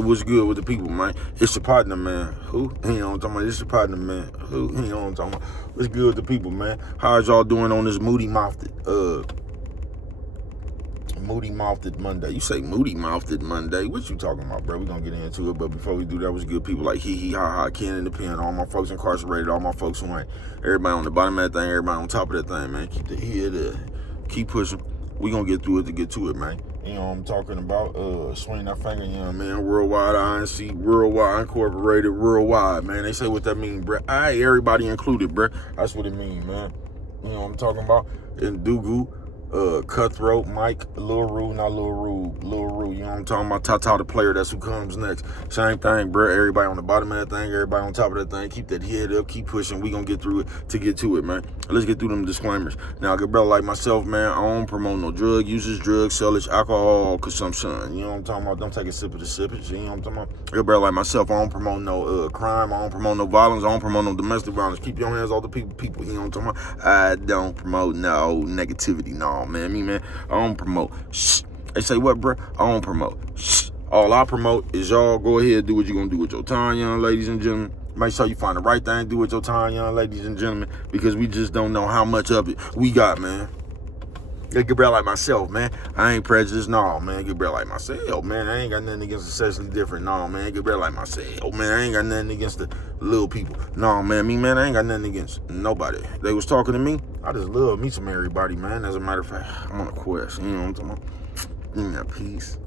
What's good with the people, man? It's your partner, man. Who? You know what I'm talking about? It's your partner, man. Who? You know what I'm talking about? What's good with the people, man? How's y'all doing on this Moody Mouthed Monday? You say Moody Mouthed Monday? What you talking about, bro? We gonna get into it, but before we do that, what's good people like hee ha ha, Ken in the pen, all my folks incarcerated, all my folks who ain't, everybody on the bottom of that thing, everybody on top of that thing, man. Keep the head up, keep pushing. We gonna get through it to get to it, man. You know what I'm talking about? Swing that finger, you know what I mean? Worldwide INC, Worldwide Incorporated, Worldwide, man. They say what that mean, bro. Everybody included, bro. That's what it mean, man. You know what I'm talking about? And Dugu, Cutthroat, Mike, Lil Rue, not Lil Rue, you know what I'm talking about? Tata the player, that's who comes next. Same thing, bro. Everybody on the bottom of that thing, everybody on top of that thing. Keep that head up, keep pushing. We gonna get through it to get to it, man. Let's get through them disclaimers. Now, a good brother like myself, man, I don't promote no drug users, drug sellers, alcohol consumption. You know what I'm talking about? Don't take a sip of the sippage. You know what I'm talking about? A good brother like myself, I don't promote no crime. I don't promote no violence. I don't promote no domestic violence. Keep your hands off the people. You know what I'm talking about? I don't promote no negativity. No, man. Me, man, I don't promote. Shh. They say what, bro? I don't promote. Shh. All I promote is y'all go ahead, do what you're gonna do with your time, young ladies and gentlemen. Make sure you find the right thing to do with your time, young ladies and gentlemen, because we just don't know how much of it we got, man. Get brother like myself, man. I ain't prejudiced, no, man. Get brother like myself, man. I ain't got nothing against the sexually different, no, man. Get brother like myself, man. I ain't got nothing against the little people, no, man. Me, man, I ain't got nothing against nobody. They was talking to me. I just love me some everybody, man. As a matter of fact, I'm on a quest. You know what I'm talking about? In that peace,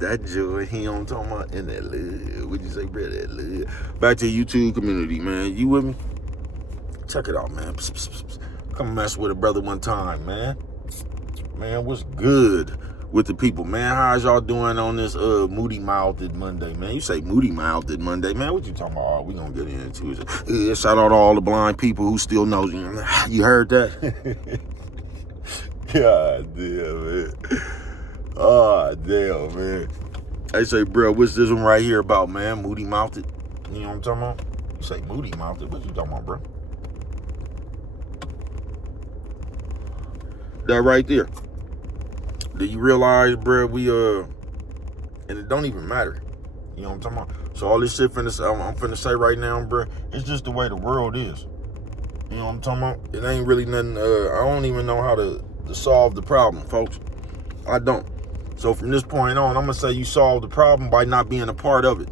that joy. You know what I'm talking about? In that love. Would you say, bro? That love. Back to the YouTube community, man. You with me? Check it out, man. Psst, psst, psst. Come mess with a brother one time, man. Man, what's good with the people, man? How's y'all doing on this Moody Mouthed Monday, man? You say Moody Mouthed Monday, man. What you talking about? Oh, we gonna get into it. Shout out to all the blind people who still know. You heard that? God damn, man. Oh, damn, man. They say, bro, what's this one right here about, man? Moody Mouthed. You know what I'm talking about? You say Moody Mouthed. What you talking about, bro? That right there. Do you realize, bro, and it don't even matter. You know what I'm talking about? So all this shit I'm finna say right now, bro, it's just the way the world is. You know what I'm talking about? It ain't really nothing, I don't even know how to solve the problem, folks. I don't. So from this point on, I'm gonna say you solve the problem by not being a part of it.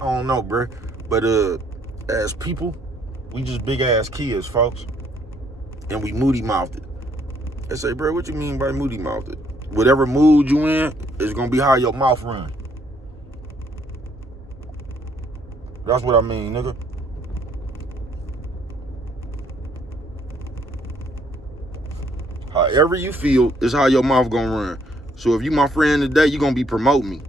I don't know, bro. But as people, we just big ass kids, folks. And we moody mouthed. They say, bro, what you mean by moody mouthed? Whatever mood you in is gonna be how your mouth run. That's what I mean, nigga. However you feel is how your mouth gonna run. So if you my friend today, you gonna be promoting me.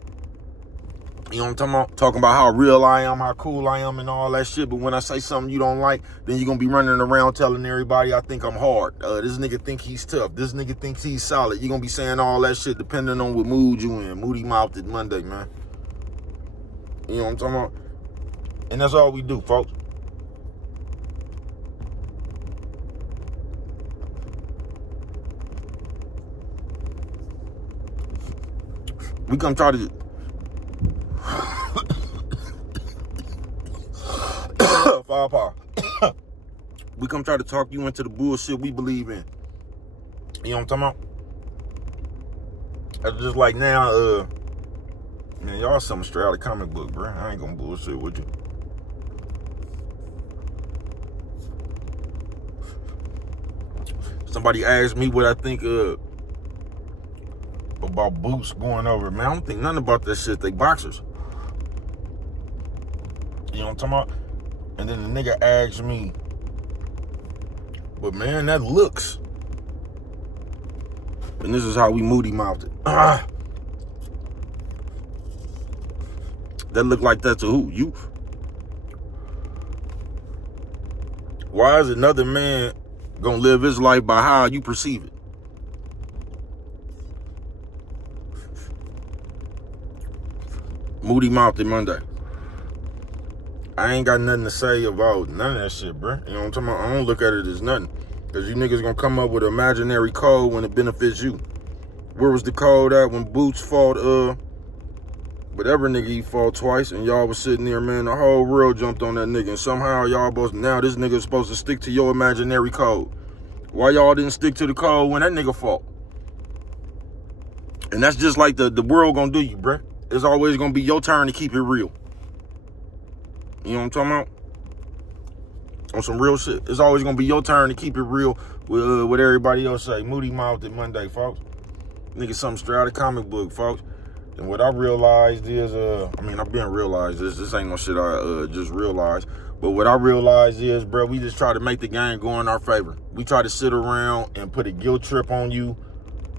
You know what I'm talking about? Talking about how real I am, how cool I am, and all that shit. But when I say something you don't like, then you're going to be running around telling everybody I think I'm hard. This nigga think he's tough. This nigga thinks he's solid. You're going to be saying all that shit depending on what mood you in. Moody Mouthed Monday, man. You know what I'm talking about? And that's all we do, folks. We come try to... Firepower. We come try to talk you into the bullshit we believe in. You know what I'm talking about? That's just like now, man, y'all something straight out of comic book, bro. I ain't gonna bullshit with you. Somebody asked me what I think about Boots going over. Man, I don't think nothing about that shit. They boxers. You know what I'm talking about? And then the nigga asked me, but man, that looks. And this is how we moody mouthed. That look like that to who? You. Why is another man gonna live his life by how you perceive it? Moody Mouthed Monday. I ain't got nothing to say about none of that shit, bro. You know what I'm talking about? I don't look at it as nothing. Because you niggas gonna come up with an imaginary code when it benefits you. Where was the code at when Boots fought Whatever nigga he fought twice, and y'all was sitting there, man, the whole world jumped on that nigga, and somehow y'all both, now this nigga's supposed to stick to your imaginary code. Why y'all didn't stick to the code when that nigga fought? And that's just like the world gonna do you, bruh. It's always gonna be your turn to keep it real. You know what I'm talking about? On some real shit. It's always gonna be your turn to keep it real with what everybody else say. Moody Moutheded Monday, folks. Nigga, something straight out of comic book, folks. And what I realized is, I've been realized this ain't no shit I just realized. But what I realized is, bro, we just try to make the game go in our favor. We try to sit around and put a guilt trip on you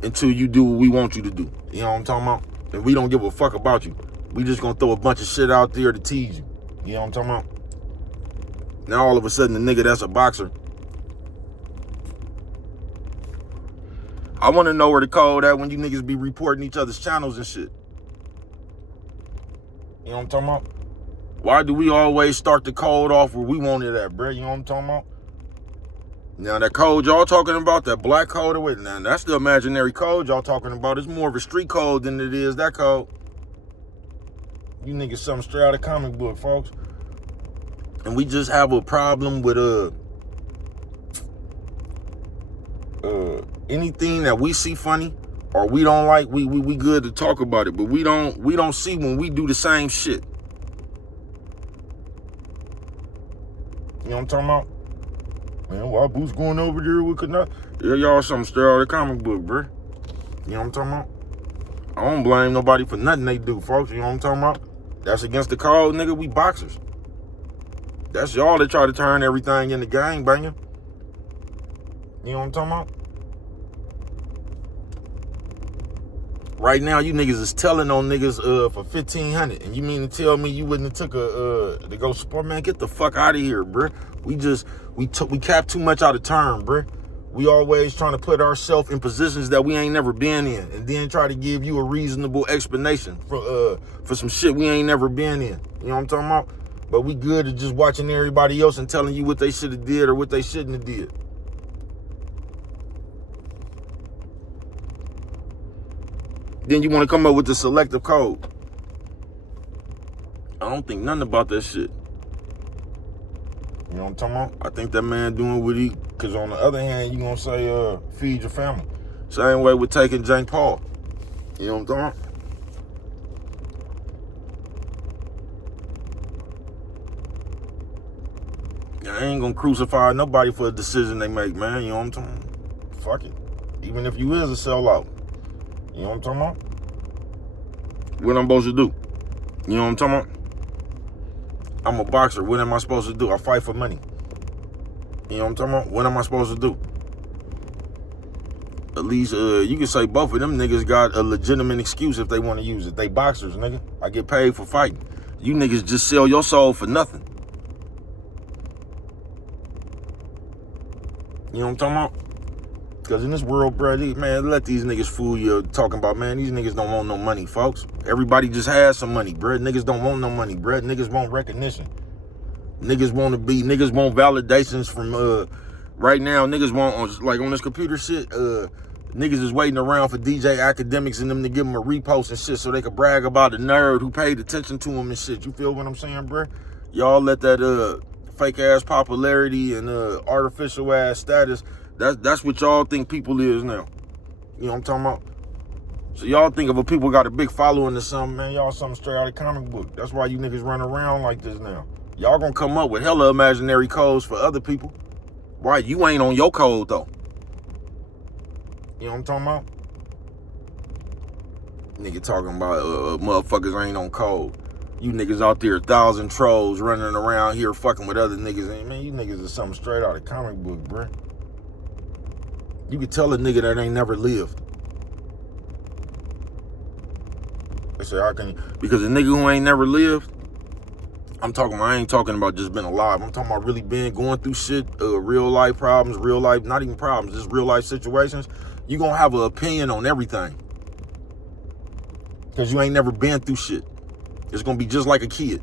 until you do what we want you to do. You know what I'm talking about? And we don't give a fuck about you. We just gonna throw a bunch of shit out there to tease you. You know what I'm talking about? Now all of a sudden the nigga that's a boxer, I want to know where the code at when you niggas be reporting each other's channels and shit. You know what I'm talking about? Why do we always start the code off where we want it at, bro? You know what I'm talking about? Now that code y'all talking about, that black code or what, now that's the imaginary code y'all talking about. It's more of a street code than it is that code. You niggas something straight out of comic book, folks. And we just have a problem with anything that we see funny or we don't like, we good to talk about it, but we don't see when we do the same shit. You know what I'm talking about? Man, why Boo's going over there with Canut? Yeah, y'all something straight out of the comic book, bruh. You know what I'm talking about? I don't blame nobody for nothing they do, folks. You know what I'm talking about? That's against the code, nigga. We boxers. That's y'all that try to turn everything into gangbanging. You know what I'm talking about? Right now, you niggas is telling on niggas for $1,500, and you mean to tell me you wouldn't have took to go support? Man, get the fuck out of here, bruh. We cap too much out of turn, bruh. We always trying to put ourselves in positions that we ain't never been in, and then try to give you a reasonable explanation for some shit we ain't never been in. You know what I'm talking about? But we good at just watching everybody else and telling you what they should have did or what they shouldn't have did. Then you want to come up with the selective code. I don't think nothing about that shit. You know what I'm talking about? I think that man doing what he, because on the other hand, you gonna say, feed your family. Same way with taking Jake Paul. You know what I'm talking about? I ain't gonna crucify nobody for a decision they make, man. You know what I'm talking about? Fuck it. Even if you is a sellout. You know what I'm talking about? What I'm supposed to do? You know what I'm talking about? I'm a boxer. What am I supposed to do? I fight for money. You know what I'm talking about? What am I supposed to do? At least you can say both of them niggas got a legitimate excuse if they want to use it. They boxers, nigga. I get paid for fighting. You niggas just sell your soul for nothing. You know what I'm talking about? Because in this world, bro, man, let these niggas fool you talking about, man, these niggas don't want no money, folks. Everybody just has some money, bro. Niggas don't want no money, bro. Niggas want recognition. Niggas want validations from, right now, niggas want, like on this computer shit, niggas is waiting around for DJ Academics and them to give them a repost and shit so they could brag about a nerd who paid attention to them and shit. You feel what I'm saying, bro? Y'all let that fake-ass popularity and artificial-ass status, that's what y'all think people is now. You know what I'm talking about? So y'all think if a people got a big following or something, man, y'all something straight out of comic book. That's why you niggas run around like this now. Y'all gonna come up with hella imaginary codes for other people. Why? You ain't on your code, though. You know what I'm talking about? Nigga talking about motherfuckers ain't on code. You niggas out there, 1,000 trolls running around here fucking with other niggas. And man, you niggas is something straight out of comic book, bruh. You could tell a nigga that ain't never lived. They say, how can you? Because a nigga who ain't never lived, I ain't talking about just been alive. I'm talking about really been going through shit, real life problems, real life, not even problems, just real life situations. You gonna have an opinion on everything. Because you ain't never been through shit. It's gonna be just like a kid.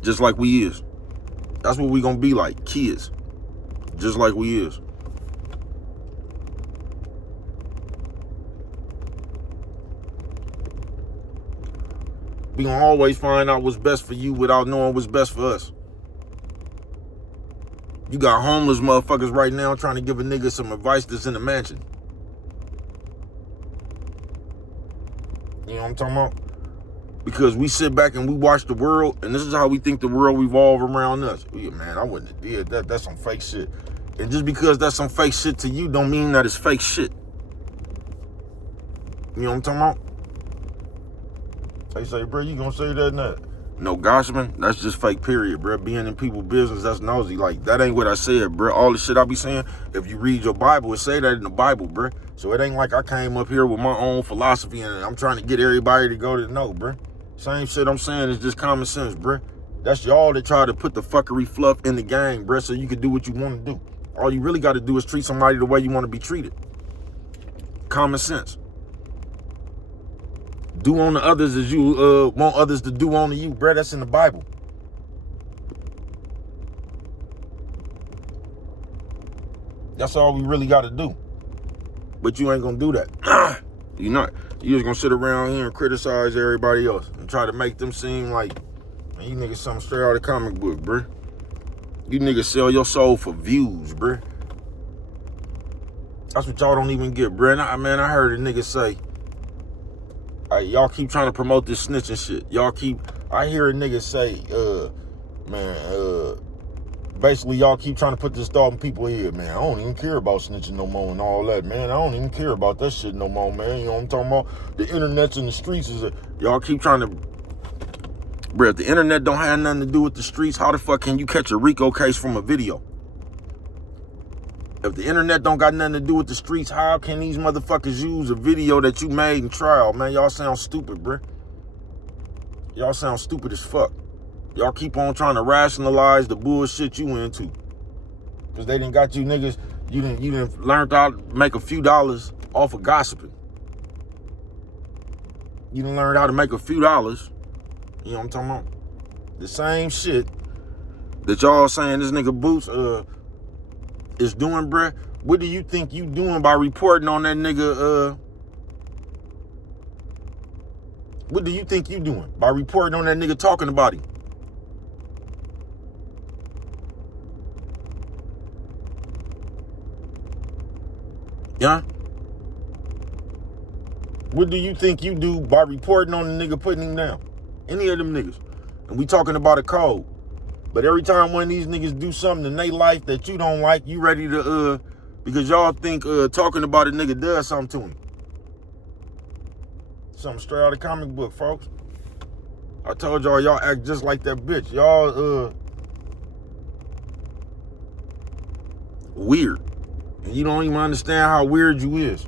Just like we is. That's what we gonna be like, kids. Just like we is. We gonna always find out what's best for you without knowing what's best for us. You got homeless motherfuckers right now trying to give a nigga some advice that's in the mansion. You know what I'm talking about? Because we sit back and we watch the world, and this is how we think the world revolve around us. Yeah, man, I wouldn't have did that. That's some fake shit. And just because that's some fake shit to you don't mean that it's fake shit. You know what I'm talking about? They say, bro, you gonna say that and that? No, gossiping, that's just fake, period, bro. Being in people's business, that's nosy. Like, that ain't what I said, bro. All the shit I be saying, if you read your Bible, it say that in the Bible, bro. So it ain't like I came up here with my own philosophy and I'm trying to get everybody to go to no, bro. Same shit I'm saying is just common sense, bro. That's y'all that try to put the fuckery fluff in the game, bro, so you can do what you want to do. All you really got to do is treat somebody the way you want to be treated. Common sense. Do on the others as you want others to do on to you, bro. That's in the Bible. That's all we really got to do. But you ain't gonna do that. You're not. You just gonna sit around here and criticize everybody else and try to make them seem like, man, you niggas something straight out of the comic book, bro. You niggas sell your soul for views, bro. That's what y'all don't even get, bro. Man, I heard a nigga say, y'all keep trying to promote this snitching shit. I hear a nigga say, basically y'all keep trying to put this thought in people's head, man. I don't even care about snitching no more and all that, man. I don't even care about that shit no more, man. You know what I'm talking about? The internet's and the streets y'all keep trying to, bro, if the internet don't have nothing to do with the streets, how the fuck can you catch a RICO case from a video? If the internet don't got nothing to do with the streets, how can these motherfuckers use a video that you made in trial? Man, y'all sound stupid, bruh. Y'all sound stupid as fuck. Y'all keep on trying to rationalize the bullshit you into. Because they done got you niggas, you done learned how to make a few dollars off of gossiping. You done learned how to make a few dollars. You know what I'm talking about? The same shit that y'all saying this nigga Boots, is doing, bruh. What do you think you doing by reporting on that nigga? What do you think you doing by reporting on that nigga talking about him? Yeah? What do you think you do by reporting on the nigga putting him down? Any of them niggas. And we talking about a code. But every time one of these niggas do something in their life that you don't like, you ready to, because y'all think talking about a nigga does something to him. Something straight out of the comic book, folks. I told y'all act just like that bitch. Y'all, weird. And you don't even understand how weird you is.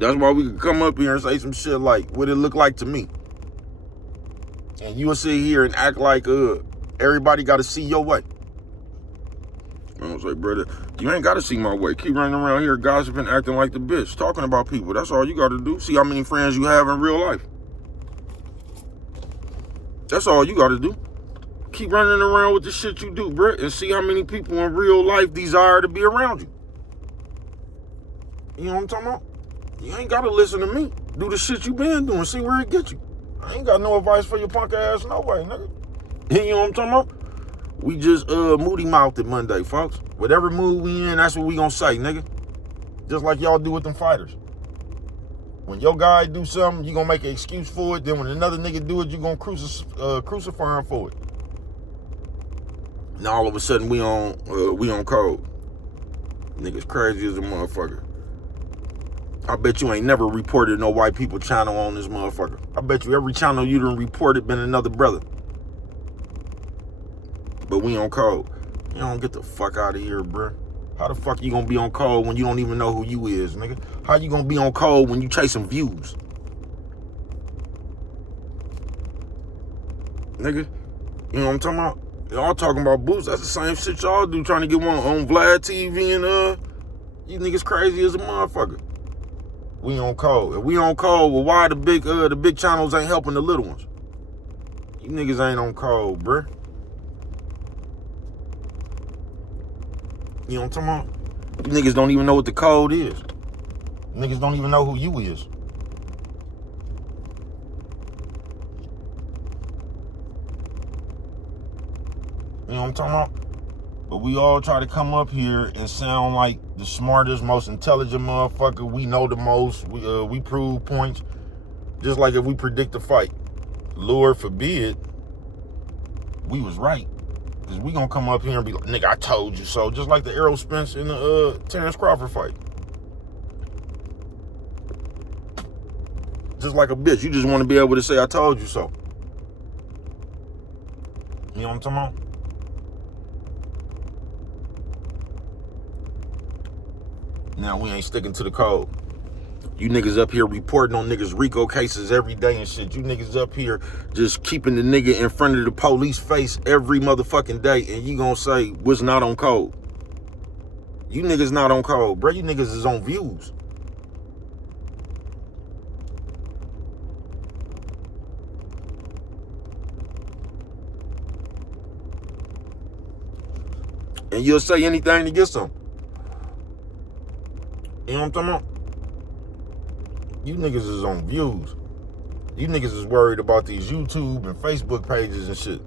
That's why we can come up here and say some shit like, what it look like to me. And you will sit here and act like everybody got to see your way. I was like, brother, you ain't got to see my way. Keep running around here gossiping, acting like the bitch, talking about people. That's all you got to do. See how many friends you have in real life. That's all you got to do. Keep running around with the shit you do, bro, and see how many people in real life desire to be around you. You know what I'm talking about? You ain't got to listen to me. Do the shit you been doing. See where it gets you. I ain't got no advice for your punk ass no way, nigga. You know what I'm talking about? We just Moody Mouthed Monday, folks. Whatever mood we in, that's what we gonna say, nigga. Just like y'all do with them fighters. When your guy do something, you gonna make an excuse for it. Then when another nigga do it, you gonna crucify him for it. Now all of a sudden we on code. Niggas crazy as a motherfucker. I bet you ain't never reported no white people channel on this motherfucker. I bet you every channel you done reported been another brother. But we on code. You don't get the fuck out of here, bruh. How the fuck you gonna be on code when you don't even know who you is, nigga? How you gonna be on code when you chasing views? Nigga, you know what I'm talking about? Y'all talking about Boots. That's the same shit y'all do, trying to get one on Vlad TV and you niggas crazy as a motherfucker. We on code. If we on code, well, why the big channels ain't helping the little ones? You niggas ain't on code, bruh. You know what I'm talking about? You niggas don't even know what the code is. Niggas don't even know who you is. You know what I'm talking about? But we all try to come up here and sound like the smartest, most intelligent motherfucker. We know the most. We prove points. Just like if we predict a fight. Lord forbid, we was right. Because we gonna come up here and be like, nigga, I told you so. Just like the Errol Spence in the Terrence Crawford fight. Just like a bitch. You just want to be able to say, I told you so. You know what I'm talking about? Now, we ain't sticking to the code. You niggas up here reporting on niggas RICO cases every day and shit. You niggas up here just keeping the nigga in front of the police face every motherfucking day, and you gonna say was not on code. You niggas not on code, bro. You niggas is on views. And you'll say anything to get some. You know what I'm talking about? You niggas is on views. You niggas is worried about these YouTube and Facebook pages and shit.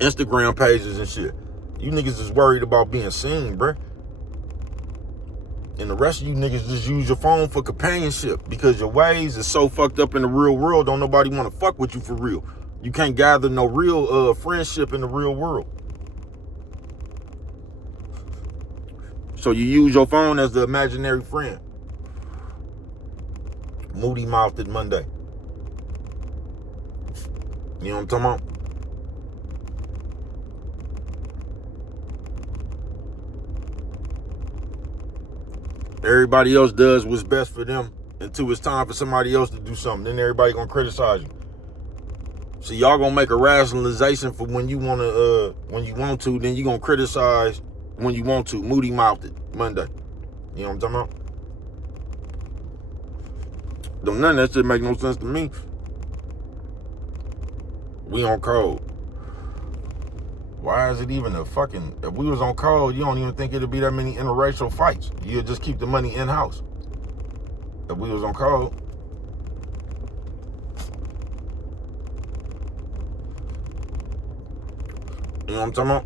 Instagram pages and shit. You niggas is worried about being seen, bruh. And the rest of you niggas just use your phone for companionship because your ways is so fucked up in the real world. Don't nobody want to fuck with you for real. You can't gather no real friendship in the real world. So you use your phone as the imaginary friend. Moody Moutheded Monday. You know what I'm talking about? Everybody else does what's best for them until it's time for somebody else to do something. Then everybody gonna criticize you. So y'all gonna make a rationalization for when you want to, then you gonna criticize when you want to. Moody Moutheded Monday. You know what I'm talking about? Don't none of that shit make no sense to me. We on code. Why is it even a fucking... If we was on code, you don't even think it'd be that many interracial fights. You'd just keep the money in-house. If we was on code. You know what I'm talking about?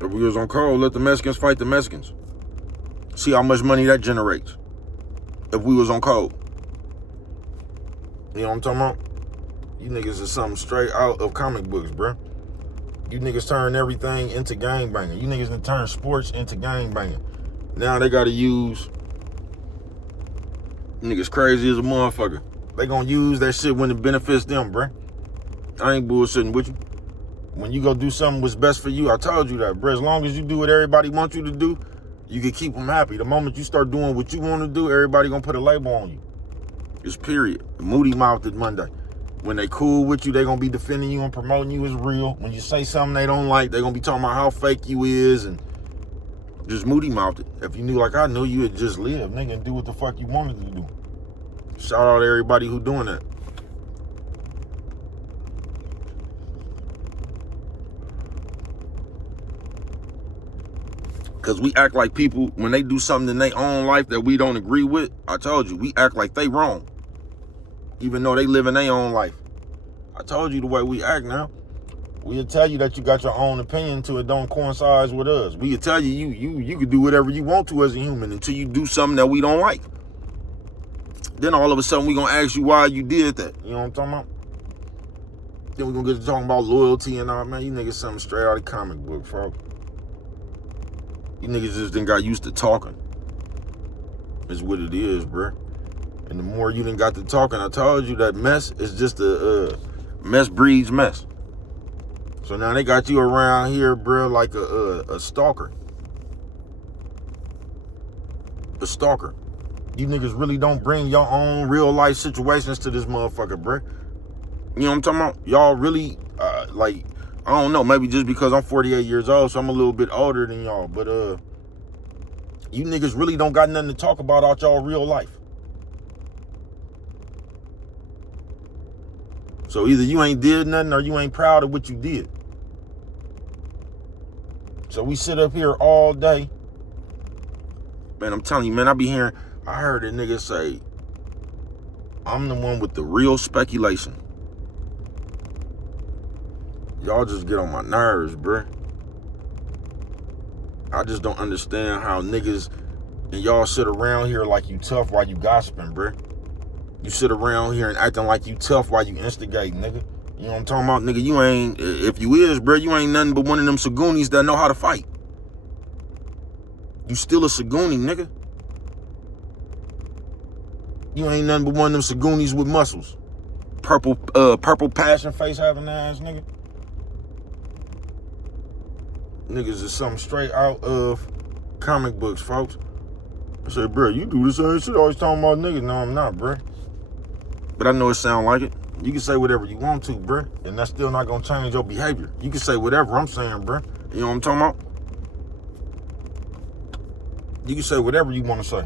If we was on code, let the Mexicans fight the Mexicans. See how much money that generates. If we was on code. You know what I'm talking about? You niggas is something straight out of comic books, bruh. You niggas turn everything into gangbanging. You niggas done turn sports into gangbanging. Now they gotta use... Niggas crazy as a motherfucker. They gonna use that shit when it benefits them, bruh. I ain't bullshitting with you. When you go do something what's best for you, I told you that, bruh. As long as you do what everybody wants you to do, you can keep them happy. The moment you start doing what you want to do, everybody gonna put a label on you. It's period. Moody Moutheded Monday. When they cool with you, they gonna be defending you and promoting you as real. When you say something they don't like, they gonna be talking about how fake you is and just Moody Mouthed. If you knew like I knew, you would just live, nigga, and do what the fuck you wanted to do. Shout out to everybody who doing that. Because we act like people, when they do something in their own life that we don't agree with, I told you, we act like they wrong. Even though they live in their own life. I told you the way we act now. We'll tell you that you got your own opinion till it don't coincide with us. We'll tell you, you can do whatever you want to as a human until you do something that we don't like. Then all of a sudden we gonna ask you why you did that. You know what I'm talking about? Then we gonna get to talking about loyalty and all, man. You niggas something straight out of the comic book, bro. You niggas just done got used to talking. Is what it is, bruh. And the more you done got to talking, I told you that mess is just mess breeds mess. So now they got you around here, bruh, like a stalker. A stalker. You niggas really don't bring your own real life situations to this motherfucker, bruh. You know what I'm talking about? Y'all really, like, I don't know, maybe just because I'm 48 years old, so I'm a little bit older than y'all, but you niggas really don't got nothing to talk about out y'all real life. So either you ain't did nothing or you ain't proud of what you did. So we sit up here all day. Man, I'm telling you, man, I heard a nigga say, I'm the one with the real speculation. Y'all just get on my nerves, bruh. I just don't understand how niggas and y'all sit around here like you tough while you gossiping, bruh. You sit around here and acting like you tough while you instigate, nigga. You know what I'm talking about? Nigga, you ain't, if you is, bruh, you ain't nothing but one of them Sagoonies that know how to fight. You still a Sagoonie, nigga. You ain't nothing but one of them Sagoonies with muscles. Purple passion face having ass, nigga. Niggas is something straight out of comic books, folks. I said, bro, you do the same shit always talking about niggas. No, I'm not, bro. But I know it sound like it. You can say whatever you want to, bro, and that's still not gonna change your behavior. You can say whatever I'm saying, bro. You know what I'm talking about? You can say whatever you want to say.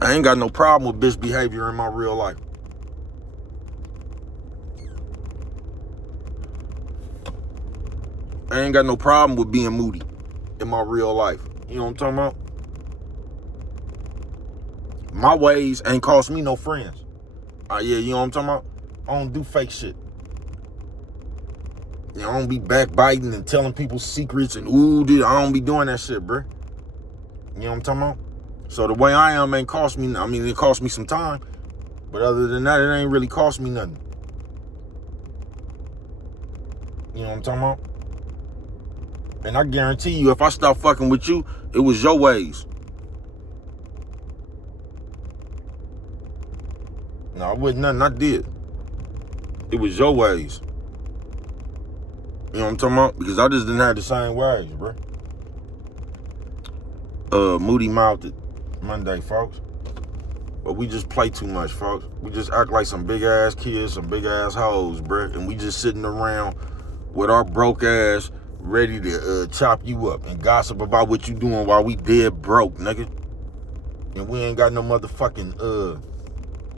I ain't got no problem with bitch behavior in my real life. I ain't got no problem with being moody in my real life. You know what I'm talking about? My ways ain't cost me no friends. Yeah, you know what I'm talking about? I don't do fake shit. You know, I don't be backbiting and telling people secrets and dude, I don't be doing that shit, bro. You know what I'm talking about? So the way I am ain't cost me, it cost me some time. But other than that, it ain't really cost me nothing. You know what I'm talking about? And I guarantee you, if I stop fucking with you, it was your ways. No, it wasn't nothing I did. It was your ways. You know what I'm talking about? Because I just didn't have the same ways, bro. Moody Moutheded Monday, folks. But we just play too much, folks. We just act like some big ass kids, some big ass hoes, bro. And we just sitting around with our broke ass ready to chop you up and gossip about what you doing while we dead broke, nigga. And we ain't got no motherfucking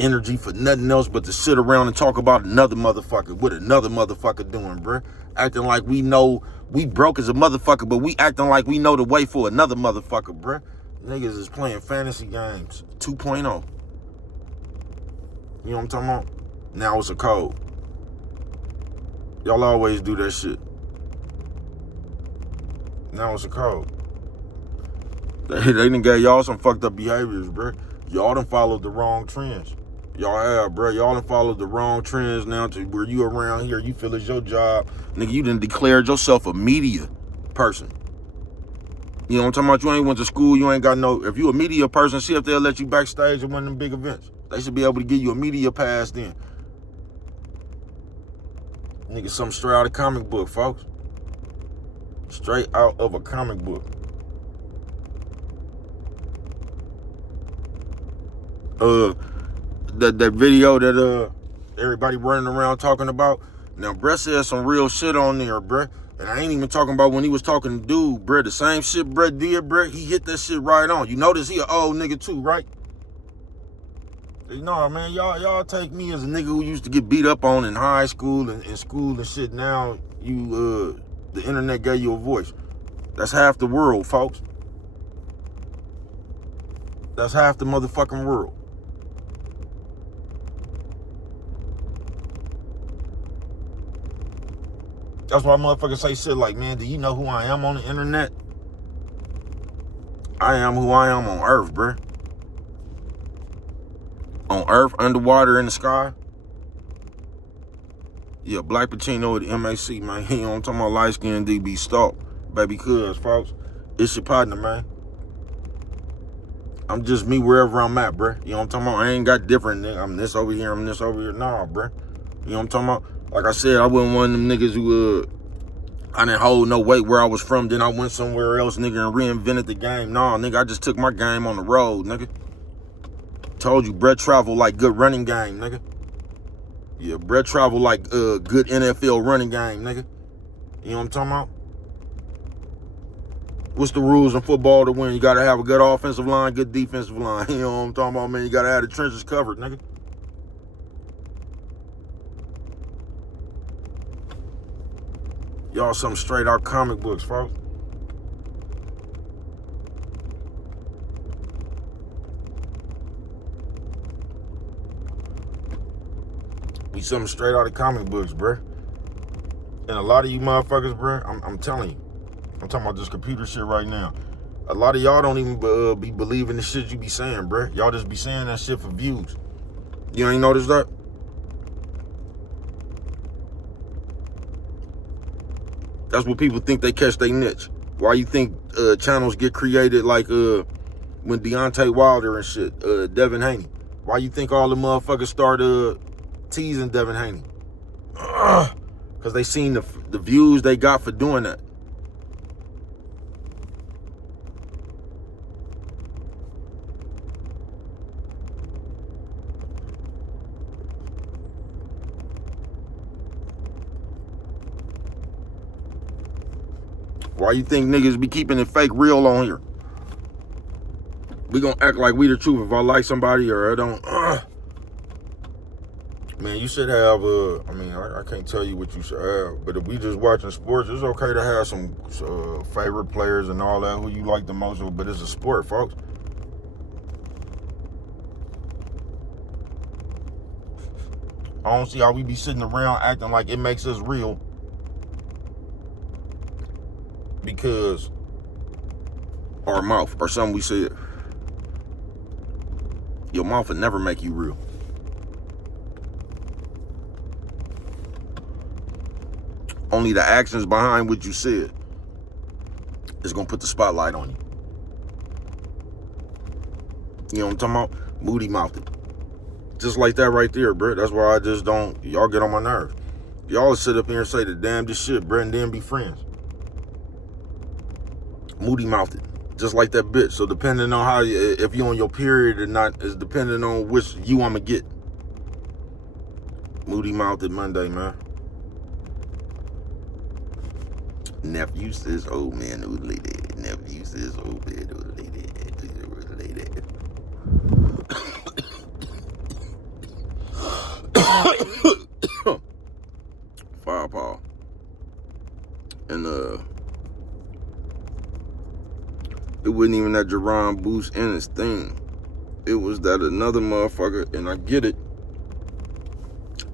energy for nothing else but to sit around and talk about another motherfucker. What another motherfucker doing, bruh. Acting like we know we broke as a motherfucker, but we acting like we know the way for another motherfucker, bruh. Niggas is playing fantasy games 2.0. You know what I'm talking about? Now it's a code. Y'all always do that shit. Now it's a code. They done gave y'all some fucked up behaviors, bruh. Y'all done followed the wrong trends. Y'all have, bro. Y'all done followed the wrong trends now to where you around here, you feel it's your job. Nigga, you done declared yourself a media person. You know what I'm talking about? You ain't went to school, you ain't got no... If you a media person, see if they'll let you backstage at one of them big events. They should be able to give you a media pass then. Nigga, something straight out of a comic book, folks. Straight out of a comic book. That video that everybody running around talking about. Now, Brett said some real shit on there, bruh. And I ain't even talking about when he was talking to dude, bruh. The same shit Brett did, bruh. He hit that shit right on. You notice he an old nigga too, right? No, man, y'all take me as a nigga who used to get beat up on in high school and school and shit. Now you the internet gave you a voice. That's half the world, folks. That's half the motherfucking world. That's why motherfuckers say shit like, man, do you know who I am on the internet? I am who I am on Earth, bruh. On Earth, underwater, in the sky. Yeah, Black Pacino at the MAC, man. You know what I'm talking about? Light skin DB Stalk. Baby cuz, folks. It's your partner, man. I'm just me wherever I'm at, bruh. You know what I'm talking about? I ain't got different, nigga. I'm this over here, I'm this over here. Nah, bruh. You know what I'm talking about? Like I said, I wasn't one of them niggas who, I didn't hold no weight where I was from. Then I went somewhere else, nigga, and reinvented the game. Nah, nigga, I just took my game on the road, nigga. Told you, Brett travel like good running game, nigga. Yeah, Brett travel like good NFL running game, nigga. You know what I'm talking about? What's the rules in football to win? You got to have a good offensive line, good defensive line. You know what I'm talking about, man? You got to have the trenches covered, nigga. Y'all some straight out comic books, folks. We something straight out of comic books, bruh. And a lot of you motherfuckers, bruh, I'm telling you. I'm talking about this computer shit right now. A lot of y'all don't even be believing the shit you be saying, bruh. Y'all just be saying that shit for views. You ain't noticed that? That's what people think they catch their niche. Why you think channels get created like when Deontay Wilder and shit, Devin Haney? Why you think all the motherfuckers start teasing Devin Haney? Because they seen the views they got for doing that. Why you think niggas be keeping it fake real on here? We gonna act like we the truth if I like somebody or I don't. Man, you should have, I mean, I can't tell you what you should have, but if we just watching sports, it's okay to have some favorite players and all that, who you like the most, but it's a sport, folks. I don't see how we be sitting around acting like it makes us real because our mouth or something we said. Your mouth will never make you real. Only the actions behind what you said is gonna put the spotlight on you. You know what I'm talking about? Moody Mouthed. Just like that right there, bro. That's why I just don't, y'all get on my nerves. Y'all sit up here and say the damnedest shit, bro, and then be friends. Moody Mouthed. Just like that bitch. So depending on how, if you on your period or not, is depending on which you I'ma get. Moody Mouthed Monday, man. Nephew says, old man, old lady. Nephew says, old man, old lady. Firepaw. And it wasn't even that Jerron Boost in his thing. It was that another motherfucker, and I get it.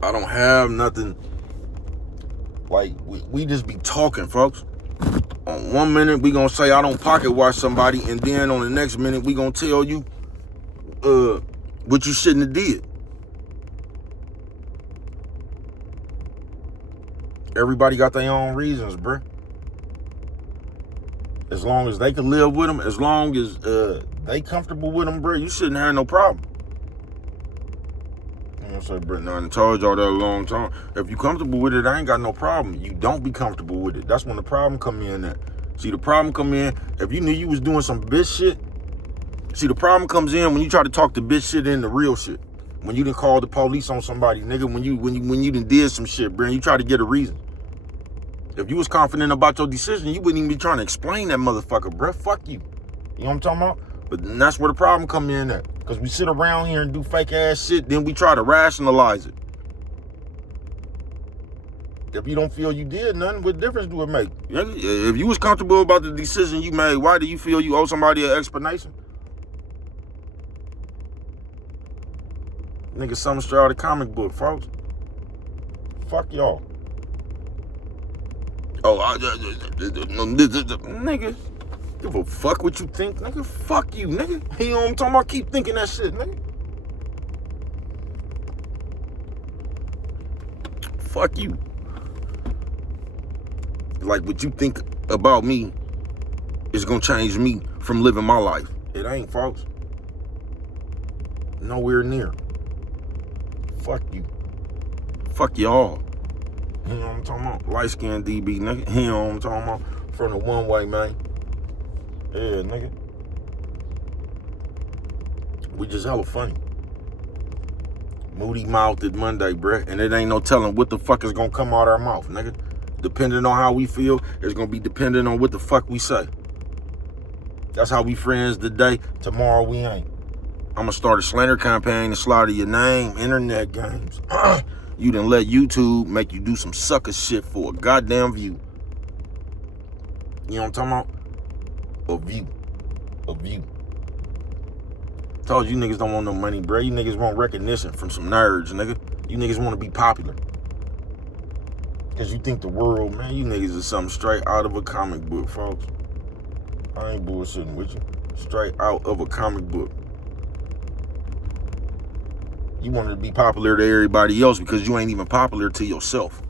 I don't have nothing. Like, we just be talking, folks. On 1 minute, we gonna say I don't pocket watch somebody, and then on the next minute, we gonna tell you what you shouldn't have did. Everybody got their own reasons, bruh. As long as they can live with them, as long as they comfortable with them, bruh, you shouldn't have no problem. You know what I'm saying, bruh? Now, I told y'all that a long time. If you comfortable with it, I ain't got no problem. You don't be comfortable with it. That's when the problem come in at. See, the problem come in, if you knew you was doing some bitch shit, see, the problem comes in when you try to talk the bitch shit into real shit. When you done called the police on somebody, nigga, when you done did some shit, bruh, and you try to get a reason. If you was confident about your decision, you wouldn't even be trying to explain that motherfucker, bruh. Fuck you. You know what I'm talking about? But that's where the problem come in at. Because we sit around here and do fake ass shit, then we try to rationalize it. If you don't feel you did nothing, what difference do it make? If you was comfortable about the decision you made, why do you feel you owe somebody an explanation? Nigga, something straight out of comic book, folks. Fuck y'all. Oh, nigga, give a fuck what you think, nigga. Fuck you, nigga. You know what I'm talking about? Keep thinking that shit, nigga. Fuck you. Like what you think about me is gonna change me from living my life. It ain't, folks. Nowhere near. Fuck you. Fuck y'all. You know what I'm talking about? Light skinned DB, nigga. You know what I'm talking about? From the one way, man. Yeah, nigga. We just hella funny. Moody Mouthed Monday, bruh. And it ain't no telling what the fuck is gonna come out our mouth, nigga. Depending on how we feel, it's gonna be dependent on what the fuck we say. That's how we friends today. Tomorrow we ain't. I'm gonna start a slander campaign to slaughter your name, internet games. You done let YouTube make you do some sucker shit for a goddamn view. You know what I'm talking about? A view. Told you niggas don't want no money, bro. You niggas want recognition from some nerds, nigga. You niggas want to be popular. Because you think the world, man, you niggas is something straight out of a comic book, folks. I ain't bullshitting with you. Straight out of a comic book. You wanted to be popular to everybody else because you ain't even popular to yourself.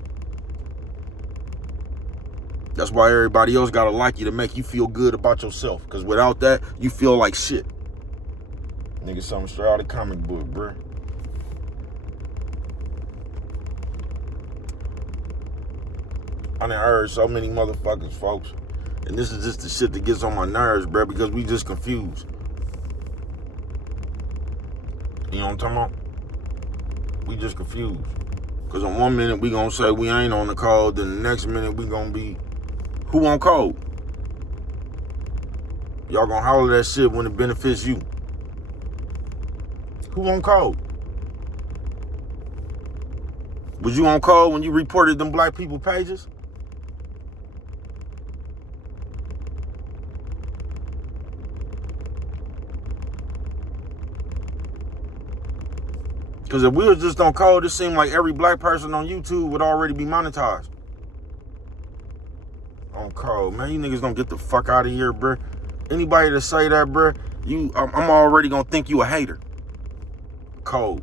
That's why everybody else gotta like you to make you feel good about yourself. Because without that, you feel like shit. Nigga, something straight out of comic book, bruh. I done heard so many motherfuckers, folks. And this is just the shit that gets on my nerves, bruh, because we just confused. You know what I'm talking about? We just confused. Because on one minute we gonna say we ain't on the code, then the next minute we gonna be, who on code? Y'all gonna holler that shit when it benefits you. Who on code? Was you on code when you reported them black people pages? Because if we was just on code, it seemed like every black person on YouTube would already be monetized. On code, man. You niggas don't get the fuck out of here, bruh. Anybody that say that, bruh, I'm already gonna think you a hater. Code.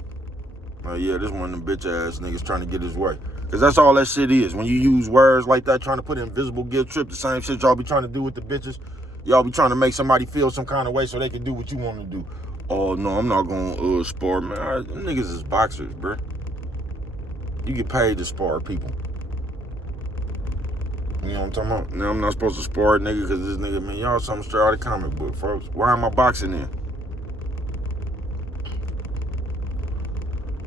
Oh yeah, this one of them bitch ass niggas trying to get his way. Because that's all that shit is. When you use words like that, trying to put invisible guilt trip, the same shit y'all be trying to do with the bitches. Y'all be trying to make somebody feel some kind of way so they can do what you want to do. Oh, no, I'm not going to spar, man. Them niggas is boxers, bruh. You get paid to spar people. You know what I'm talking about? Now, I'm not supposed to spar a nigga because this nigga, man, y'all something straight out of comic book, folks. Why am I boxing in?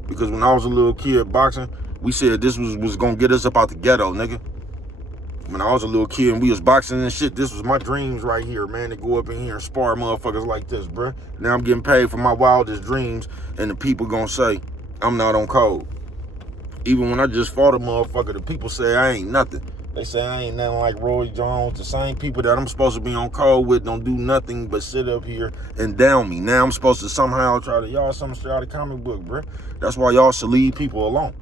Because when I was a little kid boxing, we said this was going to get us up out the ghetto, nigga. When I was a little kid and we was boxing and shit, this was my dreams right here, man, to go up in here and spar motherfuckers like this, bruh. Now I'm getting paid for my wildest dreams, and the people gonna say I'm not on code. Even when I just fought a motherfucker, the people say I ain't nothing. They say I ain't nothing like Roy Jones. The same people that I'm supposed to be on code with don't do nothing but sit up here and down me. Now I'm supposed to somehow try to, y'all something straight out of comic book, bruh. That's why y'all should leave people alone.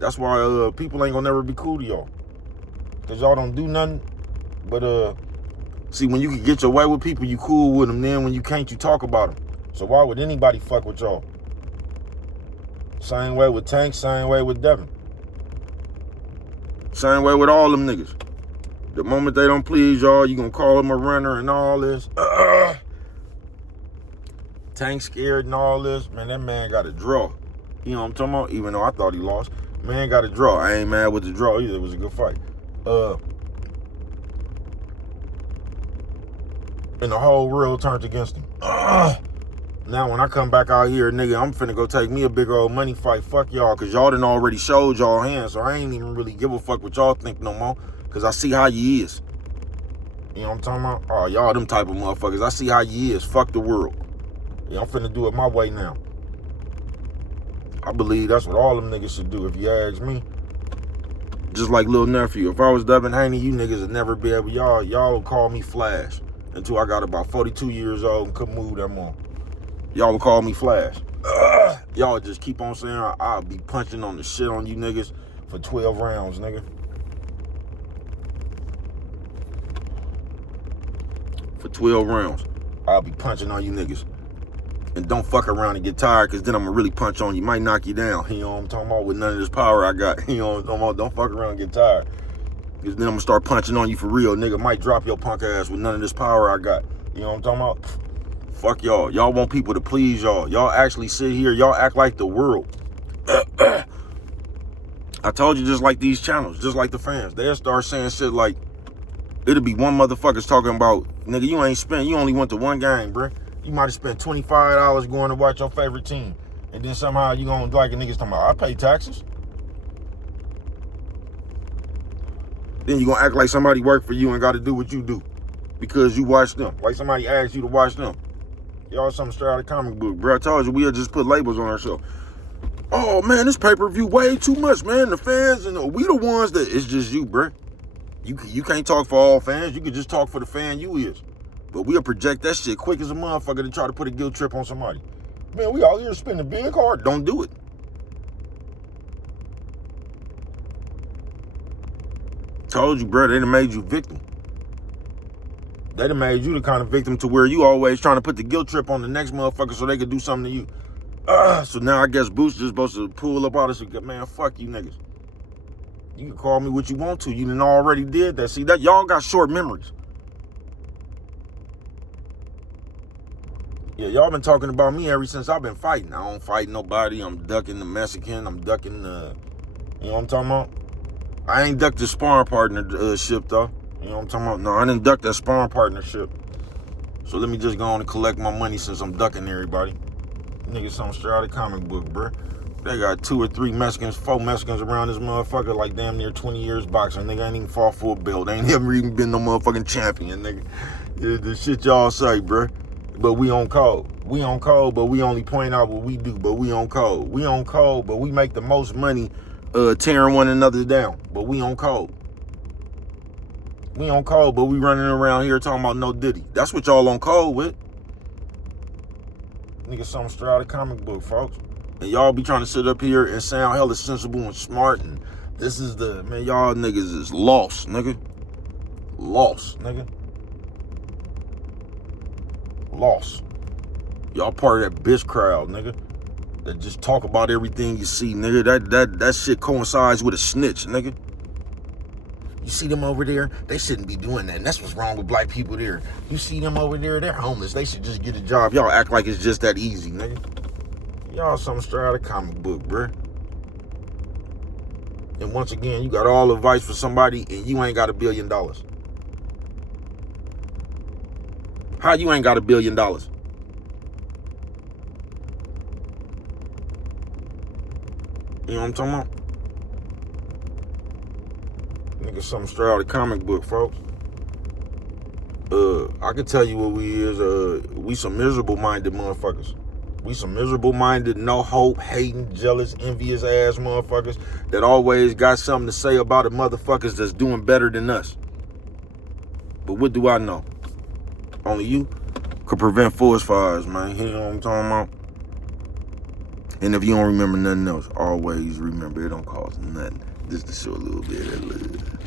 That's why people ain't gonna never be cool to y'all. Because y'all don't do nothing but, see, when you can get your way with people, you cool with them. Then when you can't, you talk about them. So why would anybody fuck with y'all? Same way with Tank, same way with Devin. Same way with all them niggas. The moment they don't please y'all, you gonna call them a runner and all this. Tank scared and all this. Man, that man got a draw. You know what I'm talking about? Even though I thought he lost. Man got a draw. I ain't mad with the draw either. It was a good fight. And the whole world turned against him. Now when I come back out here, nigga, I'm finna go take me a big old money fight. Fuck y'all, because y'all done already showed y'all hands, so I ain't even really give a fuck what y'all think no more, because I see how you is. You know what I'm talking about? Oh, y'all them type of motherfuckers. I see how you is. Fuck the world. Yeah, I'm finna do it my way now. I believe that's what all them niggas should do, if you ask me. Just like Lil Nephew. If I was Devin Haney, you niggas would never be able, y'all would call me Flash until I got about 42 years old and couldn't move that more. Y'all would call me Flash. Y'all would just keep on saying I'll be punching on the shit on you niggas for 12 rounds, nigga. For 12 rounds. I'll be punching on you niggas. And don't fuck around and get tired, because then I'm going to really punch on you. Might knock you down. You know what I'm talking about? With none of this power I got. You know what I'm talking about? Don't fuck around and get tired. Because then I'm going to start punching on you for real. Nigga might drop your punk ass with none of this power I got. You know what I'm talking about? Fuck y'all. Y'all want people to please y'all. Y'all actually sit here. Y'all act like the world. I told you, just like these channels, just like the fans. They'll start saying shit like, it'll be one motherfuckers talking about, nigga, you only went to one game, bruh. You might have spent $25 going to watch your favorite team. And then somehow you gonna like a niggas talking about, I pay taxes. Then you gonna act like somebody worked for you and got to do what you do because you watch them. Like somebody asked you to watch them. Y'all something straight out of comic book, bro. I told you we'll just put labels on ourselves. Oh man, this pay-per-view way too much, man. The fans and we the ones that, it's just you, bro. You can't talk for all fans. You can just talk for the fan you is. But we'll project that shit quick as a motherfucker to try to put a guilt trip on somebody. Man, we out here spending big hard. Don't do it. Told you, bro, they done made you victim. They done made you the kind of victim to where you always trying to put the guilt trip on the next motherfucker so they could do something to you. So now I guess Boost is supposed to pull up all this and man, fuck you niggas. You can call me what you want to. You done already did that. See, that y'all got short memories. Yeah, y'all been talking about me ever since I've been fighting. I don't fight nobody. I'm ducking the Mexican. I'm ducking the, you know what I'm talking about? I ain't ducked the sparring partnership though. You know what I'm talking about? No, I didn't duck that sparring partnership. So let me just go on and collect my money since I'm ducking everybody. Niggas some straight out of comic book, bruh. They got 2 or 3 Mexicans, 4 Mexicans around this motherfucker like damn near 20 years boxing. Nigga ain't even fought for a belt. They ain't never even been no motherfucking champion, nigga. Yeah, the shit y'all say, bruh. But we on code. We on code, but we only point out what we do. But we on code. We on code, but we make the most money tearing one another down. But we on code. We on code, but we running around here talking about no Diddy. That's what y'all on code with. Nigga, something straight out of comic book, folks. And y'all be trying to sit up here and sound hella sensible and smart. And this is the, man, y'all niggas is lost, nigga. Lost, nigga. Lost. Y'all part of that bitch crowd, nigga. That just talk about everything you see, nigga. That shit coincides with a snitch, nigga. You see them over there? They shouldn't be doing that. And that's what's wrong with black people there. You see them over there? They're homeless. They should just get a job. Y'all act like it's just that easy, nigga. Y'all something straight out of comic book, bruh. And once again, you got all advice for somebody and you ain't got $1 billion. How you ain't got $1 billion? You know what I'm talking about? Nigga, something straight out of comic book, folks. I can tell you what we is. We some miserable-minded motherfuckers. We some miserable-minded, no hope, hating, jealous, envious ass motherfuckers that always got something to say about the motherfuckers that's doing better than us. But what do I know? Only you could prevent forest fires, man. You know what I'm talking about? And if you don't remember nothing else, always remember it don't cost nothing. Just to show a little bit of love.